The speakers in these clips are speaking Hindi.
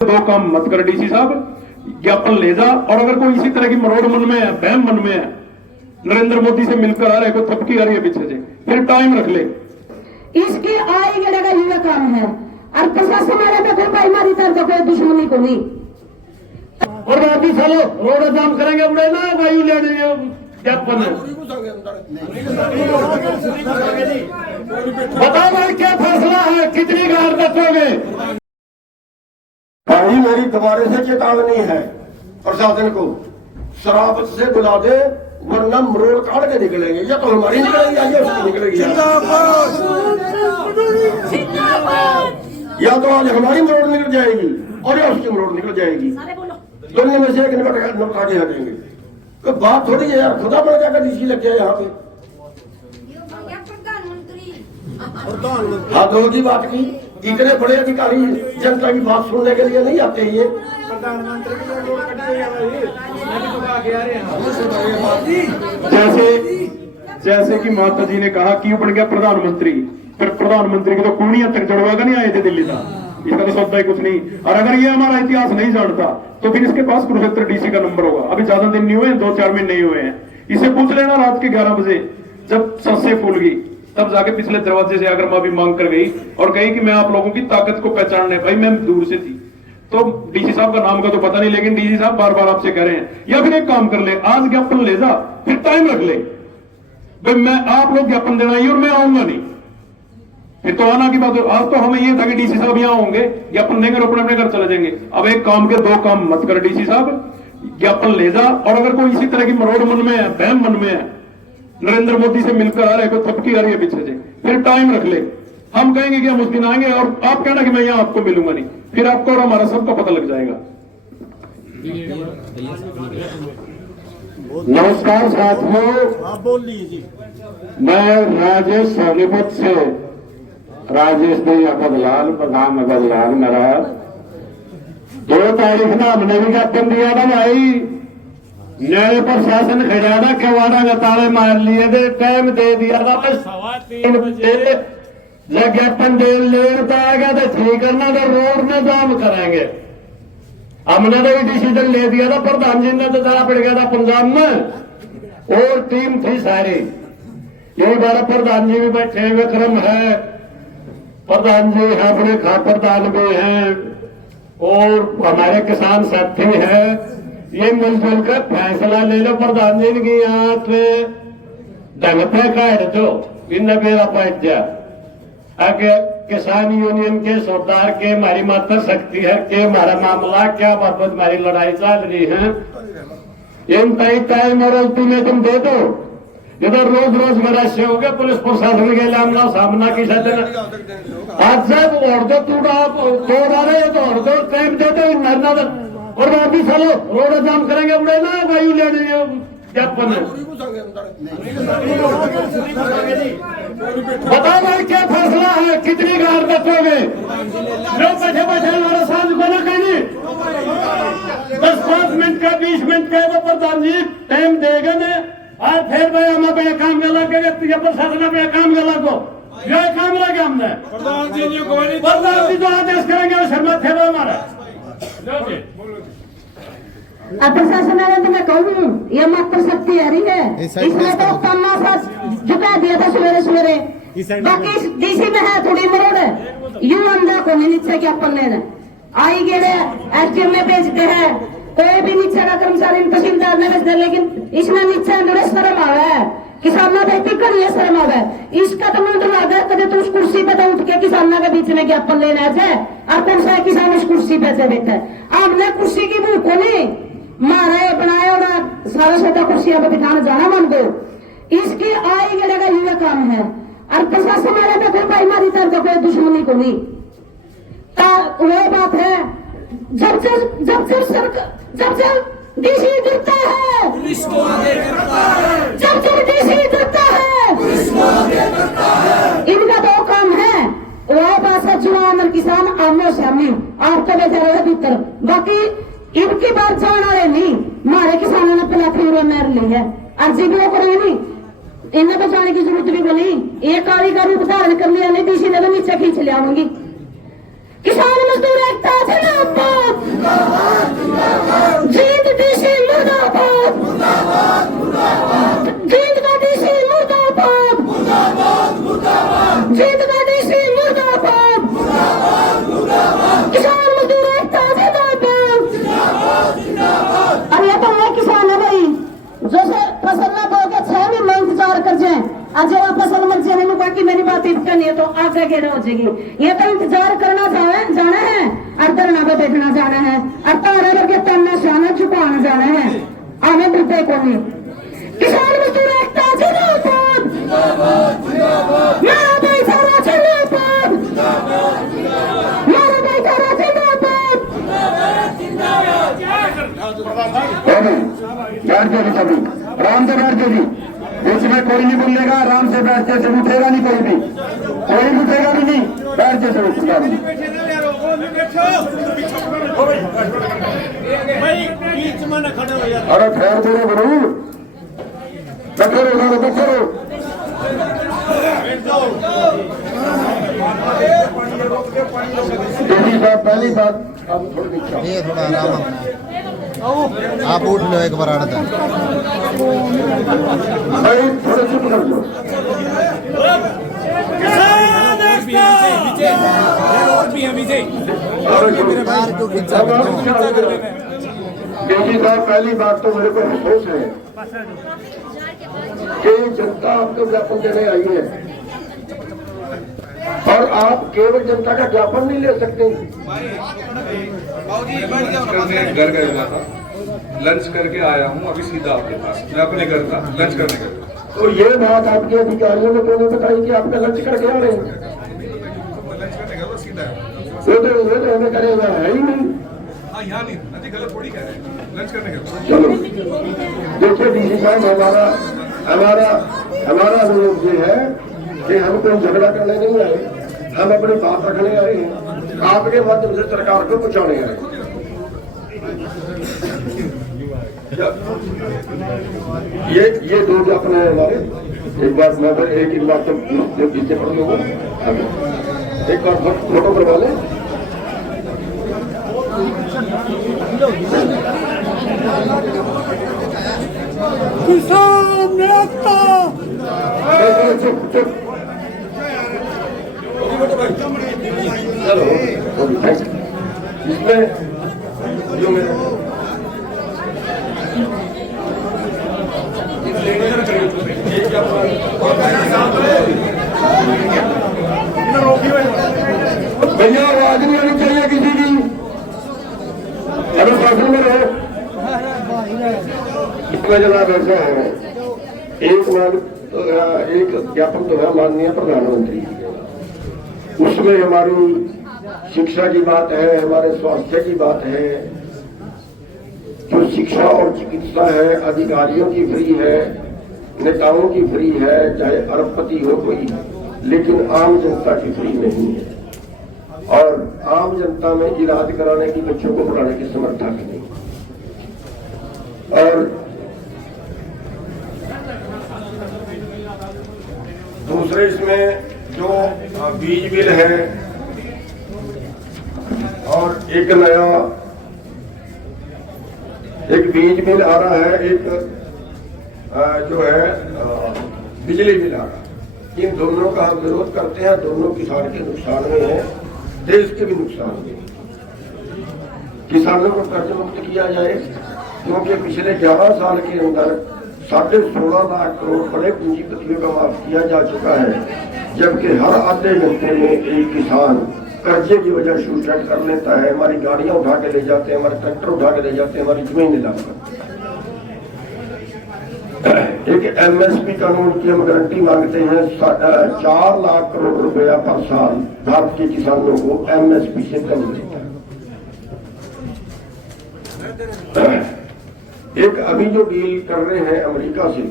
दो काम मत कर डीसी साहब, ज्ञापन ले जा। और अगर कोई इसी तरह की मरोड़ मन में है, बहम मन में है, नरेंद्र मोदी से मिलकर आ रहे, कोई थपकी आ रही है पीछे से, फिर टाइम रख ले। इसके आए गए का यह काम है और प्रशासन वाले पे कोई भाईमारी तरफ कोई दुश्मनी को नहीं। और अभी चलो रोड जाम करेंगे उड़े ना वायु ले लेंगे ज्ञापन बताओ भाई क्या फैसला है, कितनी गार बचोगे? भाई मेरी दोबारा से चेतावनी है प्रशासन को, शराब से बुला दे वरना मरोड़ काट के निकलेंगे, या तो हमारी निकलेगी या उसकी निकलेगी, या तो आज हमारी मरोड़ निकल जाएगी और या उसकी मरोड़ निकल जाएगी, दोनों में से एक निपटा के हटेंगे। तो बात थोड़ी है यार, खुदा बन जाकर डीसी लग जाए यहाँ पे। हाथ धो की बात की, इतने बड़े अधिकारी जनता की बात सुनने के लिए नहीं आते ये। जैसे कि माता जी ने कहा कि बन गया प्रधानमंत्री, फिर प्रधानमंत्री की तो कुर्नियां तक जड़वा नहीं आए थे दिल्ली का, इसका तो सौदा ही कुछ नहीं। और अगर ये हमारा इतिहास नहीं जानता तो फिर इसके पास कुरुक्षेत्र डीसी का नंबर होगा। अभी ज्यादा दिन नहीं हुए, 2-4 महीने नहीं हुए हैं। इसे पूछ लेना रात के 11 बजे जब सस्से फूल गई, तब जाके पिछले दरवाजे से आकर माफी मांग कर गई और कही कि मैं आप लोगों की ताकत को पहचानने, भाई मैं दूर से थी। तो डीसी साहब का नाम का तो पता नहीं, लेकिन डीसी साहब बार बार आपसे कह रहे हैं, या फिर एक काम कर ले, आज ज्ञापन ले जा, फिर टाइम रख ले भाई, मैं आप लोग ज्ञापन देना ही और मैं आऊंगा नहीं, फिर तो आना की बात। आज तो हमें ये था कि डीसी साहब यहाँ होंगे, ज्ञापन देंगे और अपने अपने घर चले जाएंगे। अब एक काम के दो काम मत कर डीसी साहब, ज्ञापन ले जा। और अगर कोई इसी तरह की मरोड़ मन में है, बहम मन में है, नरेंद्र मोदी से मिलकर आ रहे, कोई थपकी आ रही है पीछे से, फिर टाइम रख ले। हम कहेंगे कि हम उस दिन आएंगे और आप कहना कि मैं यहाँ आपको मिलूंगा नहीं, फिर आपको और हमारा सबका पता लग जाएगा। नमस्कार साथियों, बोल लीजिए। मैं राजेश सोनीपत से, राजेश नहीं अबदलाल, नाम अबदलाल मेरा। 2 तारीख ना हमने भी ज्ञापन दिया था भाई, न्याय प्रशासन खजाना कवाड़ा का ताले मार लिए थे, टाइम दे दिया था बस 3:15 बजे। जब ज्ञापन दे लेता आ गया तो ठीक करना, तो रोड में जाम करेंगे। हमने तो डिसीजन ले दिया था, प्रधान जी ने तो जाना पड़ गया था पंजाब में और टीम थी सारी। यही बार प्रधान जी भी बैठे, विक्रम है, प्रधान जी है, अपने खास प्रधान भी हैं और हमारे किसान साथी हैं। ये मिलजुल कर फैसला ले लो प्रधान जी की, यहाँ पे ढंग पे काट दो, इन बेरा पाट जा। आगे किसान यूनियन के सरदार के हमारी माता शक्ति है कि हमारा मामला क्या बात हमारी लड़ाई चल रही है, इन तय टाइम और अल्टीमेटम दे दो। इधर रोज मराशे हो गए, पुलिस प्रशासन के लामना सामना की साथ आज जब और दो तोड़ा रहे तो और दो टाइम दे दो नरना। और अभी चलो रोड जाम करेंगे उड़े ना वायु ले लेंगे ज्ञापन। बताओ भाई क्या फैसला है, कितनी गार बचोगे? लोग बैठे बैठे हमारे साथ को ना कहीं 10-5 मिनट का 20 मिनट का वो प्रधान जी टाइम देगा ना, और फिर भाई हम अपने काम गला के प्रशासन अपने काम गला को जो काम लगे हमने प्रधान जी जो आदेश करेंगे शर्मा थे वो हमारा। अब प्रशासन वाले तो मैं कहूँ ये मात्र शक्ति आ रही है, इसने तो तमाशा झुका दिया था सवेरे सवेरे। बाकी डीसी में है थोड़ी मरोड़, यूं अंदर को नहीं नीचे ज्ञापन लेना आई गए एसडीएम में भेजते हैं, कोई भी नीचे का कर्मचारी तहसीलदार में भेजते, लेकिन इसमें नीचे अंदर शर्म आवा है, किसानों देखती कर शर्म आवा है। इसका तो मुंड लगा कदे तो उस कुर्सी पे तो उठ के किसानों के बीच में ज्ञापन लेना है, और कौन सा किसान उस कुर्सी पे से बैठा है। हमने कुर्सी की भूख को नहीं मारे बनाए और सारा छोटा कुर्सियां पर बिठाना जाना मन को, इसके आए गए का यह काम है। और प्रशासन वाले पे कोई भाईमारी तरफ कोई दुश्मनी को नहीं। वह बात है जब डीसी गिरता है पुलिस को आगे करता है, जब डीसी गिरता है पुलिस को आगे करता है। इनका 2 काम है, वह बात है जवान और किसान आमने सामने, आपको बैठे रहे भीतर, बाकी इनकी बात जान रहे नहीं। हमारे किसानों ने पहला फिर मेर ली है, अर्जी भी वो करेंगे नहीं, इन्हें तो जाने की जरूरत भी बोली। एक कारीगर रूप धारण कर लिया नहीं, डीसी ने तो नीचे खींच लिया होंगी। किसान मजदूर एकता जिंदाबाद, जीत डीसी मुर्दाबाद, जीत का डीसी मुर्दाबाद, जीत का डीसी मुर्दाबाद, किसान मजदूर एकता जिंदाबाद। अब ये तो है किसान है भाई, जो से फसल ना बो के 6 महीने इंतजार कर जाए, आज वो फसल मर जाने में बाकी मेरी बात करनी है तो आगे गेड़ा हो जाएगी। ये तो इंतजार करना जाना है और धरना पे देखना जाना है और तारा करके तन्ना शाना छुपाना जाना है। हमें डरते को नहीं। किसान मजदूर एकता जिंदाबाद, मेरा भाईचारा जिंदाबाद, मेरा भाईचारा जिंदाबाद। बैठ जाइए सभी, आराम से बैठ जाइए, इसमें कोई नहीं बोलेगा, आराम से बैठ जाए, उठेगा नहीं कोई भी उठेगा भी नहीं, बैठ जाए अरे ठहर दो गुरु, बैठे रहो बैठे रहो। साहब पहली बात ये थोड़ा आराम आप उठ लो एक बार आड़ता भाई, थोड़े चुप कर दो। केजी साहब पहली बात तो मेरे को अफसोस है कि जनता आपको ज्ञापन देने आई है और आप केवल जनता का ज्ञापन नहीं ले सकते। घर गया था, लंच करके आया हूँ अभी सीधा आपके पास, मैं अपने घर था लंच करने गया। तो ये बात आपके अधिकारियों ने क्यों बताई कि आपका लंच करके आ रहे हैं? लंच करने गया सीधा वो तो हमें करेगा है ही नहीं। हाँ यहाँ नहीं नहीं, गलत थोड़ी कह रहे हैं, लंच करने गया। चलो देखिए डीसी साहब, हमारा अनुरोध ये है कि हम कोई झगड़ा करने नहीं आए, हम अपनी बात रखने आए हैं, आपके माध्यम से सरकार को पहुंचाने आए हैं। ये दो ज्ञापन है हमारे। एक बार मैं एक बार तो पीछे पढ़ लूंगा, एक बार फोटो करवा लें। किसान नेता चुप चुप चलो इसमें जो मेरे भैया आवाज नहीं आनी चाहिए किसी की, अगर शासन में रहे। इसमें जनाब ऐसा है, एक ज्ञापन तो है माननीय प्रधानमंत्री, उसमें हमारी शिक्षा की बात है, हमारे स्वास्थ्य की बात है। जो शिक्षा और चिकित्सा है अधिकारियों की फ्री है, नेताओं की फ्री है, चाहे अरबपति हो कोई, लेकिन आम जनता की फ्री नहीं है। और आम जनता में इलाज कराने की, बच्चों को पढ़ाने की समर्था भी नहीं। और दूसरे इसमें जो बीज बिल है और एक नया एक बीज बिल आ रहा है, एक जो है बिजली बिल आ रहा है। इन दोनों का हम विरोध करते हैं। दोनों किसान के नुकसान में है, देश के भी नुकसान में। किसानों को कर्ज मुक्त किया जाए, क्योंकि पिछले 11 साल के अंदर 16.5 लाख करोड़ बड़े पूंजीपतियों का माफ किया जा चुका है, जबकि हर आधे घंटे में एक किसान कर्जे की वजह सुसाइड कर लेता है। हमारी गाड़ियां उठा के ले जाते हैं, हमारे ट्रैक्टर उठा के ले जाते हैं, हमारी जमीन नीलाम करते हैं। एक एमएसपी कानून की हम गारंटी मांगते हैं। 4 लाख करोड़ रुपया पर साल भारत के किसानों को एमएसपी से कम देता है। एक अभी जो डील कर रहे हैं अमेरिका से,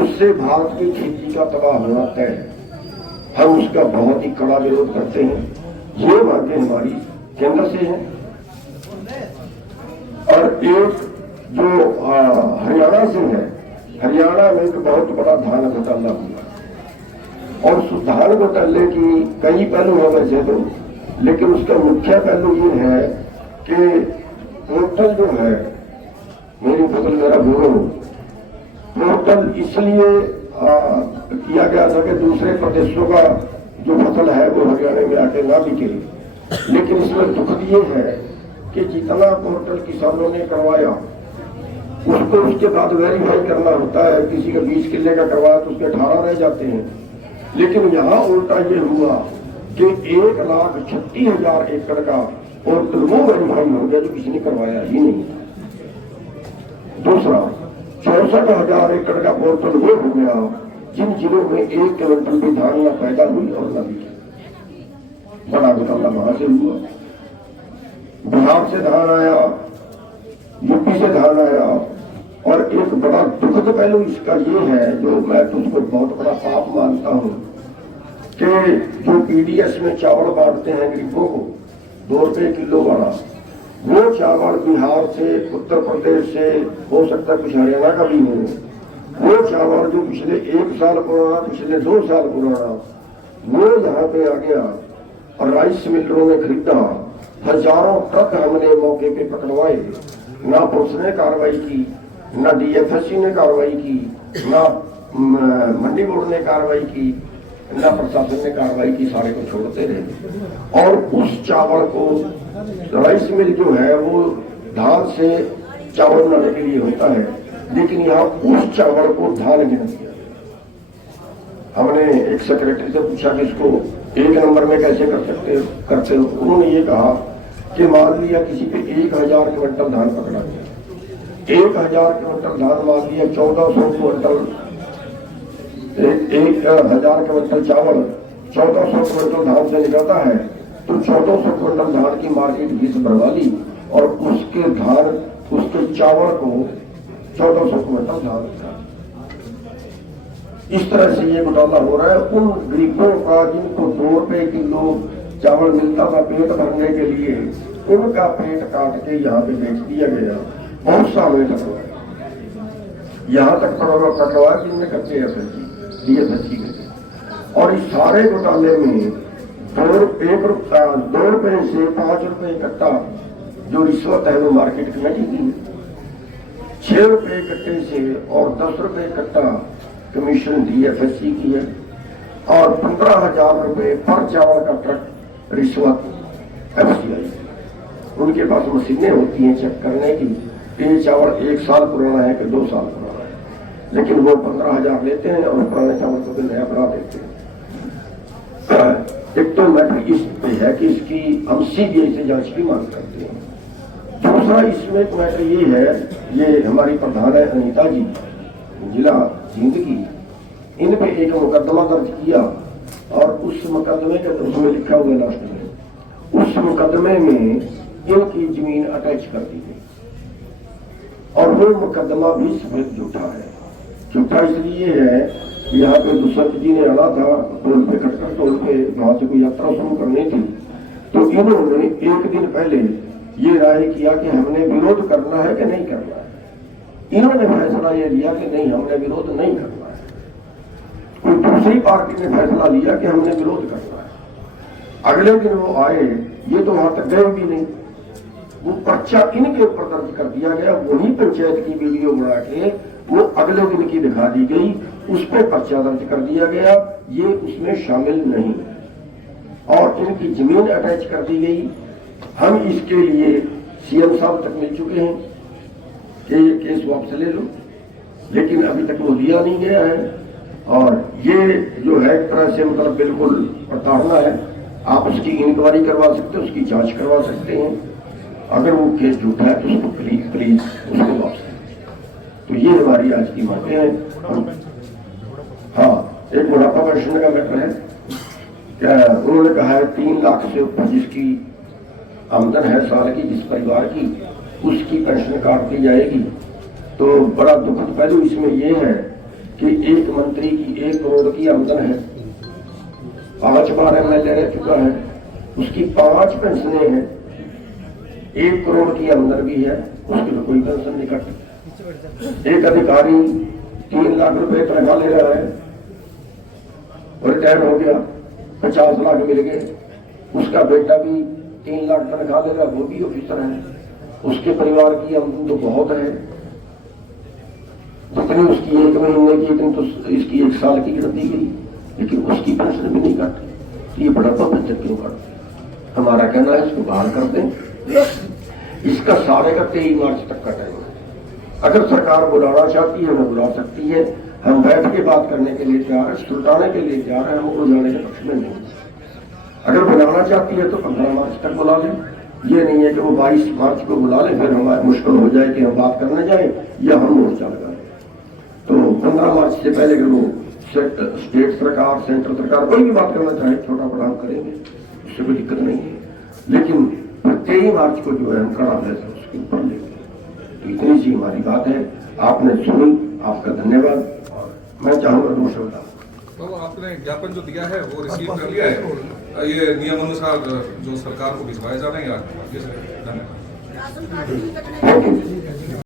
उससे भारत की खेती का तबाह होना तय है। हम उसका बहुत ही कड़ा विरोध करते हैं। ये मांगे हमारी केंद्र से है। और एक जो हरियाणा से है, हरियाणा में एक बहुत बड़ा धान घोटाला हुआ और उस धान घोटाले की कई पहलू है वैसे तो, लेकिन उसका मुख्य पहलू ये है कि पोर्टल जो है मेरी फसल मेरा गुरु पोर्टल इसलिए किया गया था कि दूसरे प्रदेशों का जो फसल है वो हरियाणा में आके ना बिके। लेकिन इसमें दुखद ये है कि जितना पोर्टल किसानों ने करवाया उसको उसके बाद वेरीफाई करना होता है। किसी का 20 किले का करवाया तो उसके 18 रह जाते हैं। लेकिन यहाँ उल्टा ये हुआ कि 1,36,000 एकड़ का पोर्टल वो वेरीफाई हो गया जो किसी ने करवाया ही नहीं। दूसरा 64,000 एकड़ का पोर्टल वो हो गया जिन जिलों में 1 क्विंटल भी धान न पैदा हुई और न बिकी। बड़ा घोटाला वहां से हुआ। बिहार से धान आया, यूपी से धान आया। और एक बड़ा दुखद पहलू इसका ये है जो मैं तुझको बहुत बड़ा पाप मानता हूं कि जो पीडीएस में चावल बांटते हैं गरीबों को 2 रुपए किलो वाला, वो चावल बिहार से, उत्तर प्रदेश से, हो सकता है कुछ हरियाणा का भी हो, वो चावल जो पिछले 1 साल पुराना, पिछले 2 साल पुराना, वो यहाँ पे आ गया और राइस मिलरों ने खरीदा। हजारों ट्रक हमने मौके पे पकड़वाए। ना पुलिस ने कार्रवाई की, ना डीएफएससी ने कार्रवाई की, ना मंडी बोर्ड ने कार्रवाई की, ना प्रशासन ने कार्रवाई की। सारे को छोड़ते रहे। और उस चावल को राइस मिल जो है वो धान से चावल बनाने के लिए होता है, लेकिन यहाँ उस चावल को धान गिन दिया। हमने एक सेक्रेटरी से पूछा कि इसको 1 नंबर में कैसे करते हो। उन्होंने ये कहा कि मान लिया किसी पे 1,000 क्विंटल धान पकड़ा गया, 1,000 क्विंटल धान मान लिया 1,400 क्विंटल, 1,000 क्विंटल चावल 1,400 क्विंटल धान से निकलता है तो 1,400 क्विंटल धान की मार्केट फीस बढ़वा ली और उसके चावल को 1,400 क्विंटल धान। इस तरह से ये घोटाला हो रहा है। उन गरीबों का जिनको 2 रुपए किलो चावल मिलता था पेट भरने के लिए, उनका पेट काट के यहाँ पे बेच दिया गया। बहुत सामने पकड़वाया, यहाँ तक पकड़वाया कि इनने करते डीएफएससी करते। और इस सारे घोटाले में 2 रुपए से 5 रुपए कट्टा जो रिश्वत है वो मार्केट कमेटी की, 6 रुपए कट्टे से और 10 रुपए कट्टा कमीशन डीएफएससी की है और 15,000 रुपए पर चावल का ट्रक रिश्वत एफसीआई। उनके पास मशीनें होती हैं चेक करने की ये चावल 1 साल पुराना है कि 2 साल पुराना है, लेकिन वो 15,000 लेते हैं और पुराने चावल को भी नया बना देते हैं। एक तो मैटर इस पे है कि इसकी हम सीबीआई से जांच की मांग करते हैं। दूसरा इसमें एक मैटर ये है, ये हमारी प्रधान है अनीता जी जिला जींद की, इन पे एक मुकदमा दर्ज किया और उस मुकदमे के उसमें लिखा हुआ लास्ट में उस मुकदमे में इनकी जमीन अटैच कर दी गई और वो मुकदमा भी सफेद झूठा है। झूठा इसलिए है यहाँ पे दुष्यंत जी ने आना था टोल पे, खटकर टोल पे, वहां से कोई यात्रा शुरू करनी थी तो इन्होंने 1 दिन पहले ये राय किया कि हमने विरोध करना है कि नहीं करना है। इन्होंने फैसला ये लिया कि नहीं, हमने विरोध नहीं करना है। कोई दूसरी पार्टी ने फैसला लिया कि हमने विरोध करना है। अगले दिन वो आए, ये तो वहां तक गए भी नहीं, वो पर्चा इनके ऊपर दर्ज कर दिया गया। वही पंचायत की वीडियो बना के वो अगले दिन की दिखा दी गई, उस पर पर्चा दर्ज कर दिया गया, ये उसमें शामिल नहीं और इनकी जमीन अटैच कर दी गई। हम इसके लिए सीएम साहब तक मिल चुके हैं कि ये केस वापस ले लो, लेकिन अभी तक वो दिया नहीं गया है। और ये जो है एक तरह से मतलब बिल्कुल प्रताड़ना है। आप उसकी इंक्वायरी करवा सकते हैं, उसकी जांच करवा सकते हैं। अगर वो केस झूठा है तो उसको प्लीज उसको वापस। तो ये हमारी आज की बातें हैं। हाँ, एक बुढ़ापा पेंशन का मैटर है। क्या उन्होंने कहा है 3 लाख से ऊपर जिसकी आमदन है साल की, जिस परिवार की, उसकी पेंशन काट दी जाएगी। तो बड़ा दुखद पहलू इसमें यह है कि एक मंत्री की 1 करोड़ की आमदन है, 5 बार एमएलए रह चुका है, उसकी 5 पेंशनें हैं, 1 करोड़ की आमदन भी है, उसकी तो कोई पेंशन नहीं कटती। एक अधिकारी 3 लाख रुपए तनख्वाह ले रहा है और रिटायर हो गया, 50 लाख मिल गए, उसका बेटा भी 3 लाख तनख्वाह लेगा, वो भी ऑफिसर है, उसके परिवार की आमदनी तो बहुत है, जितनी उसकी 1 महीने की इतनी तो इसकी 1 साल की गिर दी गई, लेकिन उसकी पेंशन भी नहीं काटी। तो ये बुढ़ापा पेंशन क्यों काटते? हमारा कहना है इसको बहाल कर दें। इसका सारे का 23 मार्च तक का टाइम है। अगर सरकार बुलाना चाहती है वो बुला सकती है, हम बैठ के बात करने के लिए तैयार है, सुलझाने के लिए तैयार है, हम बुलाने के पक्ष में नहीं। अगर बुलाना चाहती है तो 15 मार्च तक बुला लें। ये नहीं है कि वो 22 मार्च को बुला ले, फिर हमारे मुश्किल हो जाए कि हम बात करने जाए या हम मोर्चा लगा लें। तो 15 मार्च से पहले अगर वो स्टेट सरकार, सेंट्रल सरकार कोई भी बात करना चाहे, छोटा बड़ा हम करेंगे, उससे कोई दिक्कत नहीं है। लेकिन 23 मार्च को जो है हम कड़ा फैसला उसके ऊपर लेंगे। तो इतनी सी हमारी बात है। आपने सुनी, आपका धन्यवाद। मैं चाहूंगा 2 शब्द। तो आपने ज्ञापन जो दिया है वो रिसीव कर लिया है, ये नियमानुसार जो सरकार को भिजवाए जा रहे हैं। धन्यवाद। Thank you.